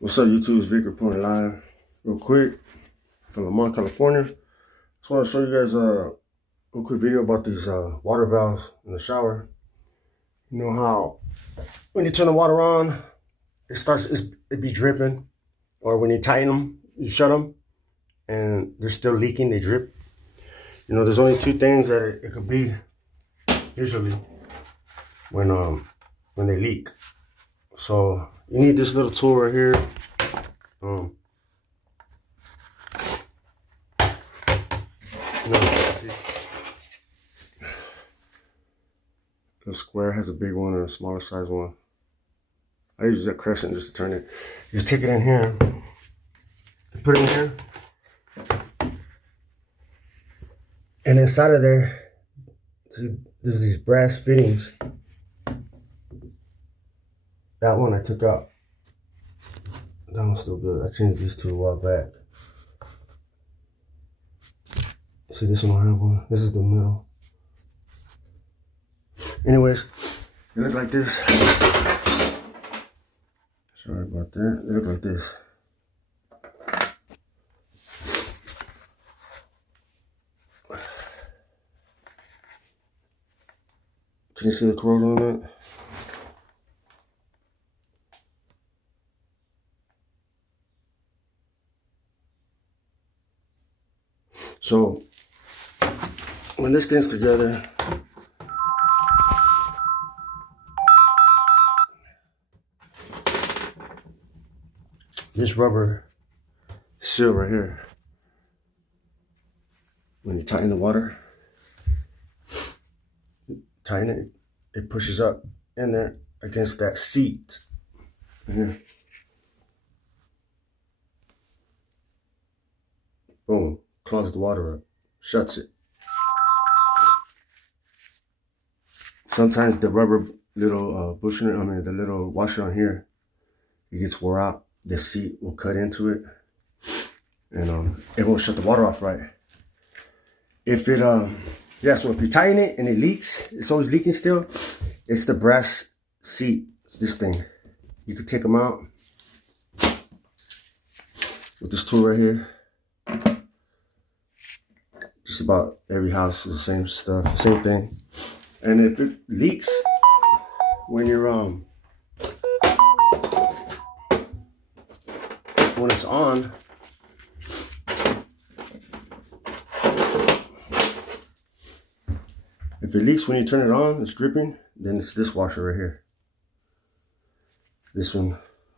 What's up, YouTube? It's Vic reporting live real quick from Lamont, California. Just want to show you guys a real quick video about these water valves in the shower. You know how when you turn the water on, it be dripping, or when you tighten them, you shut them, and they're still leaking, they drip. You know, there's only two things that it could be usually when they leak. So you need this little tool right here. The square has a big one and a smaller size one. I use that crescent just to turn it. You just take it in here, put it in here, and inside of there, there's these brass fittings. That one I took out. That one's still good. I changed these two a while back. See, this one don't have one. This is the middle. Anyways, they look like this. Sorry about that. They look like this. Can you see the corrosion on that? So when this thing's together, this rubber seal right here, when you tighten the water, tighten it, it pushes up in there against that seat. Here. Boom, clogs the water up, shuts it. Sometimes the rubber little bushing, the little washer on here, it gets wore out. The seat will cut into it, and it won't shut the water off right. If it so if you tighten it and it leaks, it's always leaking still, it's the brass seat. It's this thing. You could take them out with this tool right here. Just about every house is the same stuff, same thing. And if it leaks when you're when it's on, if it leaks when you turn it on, it's dripping, then it's this washer right here. This one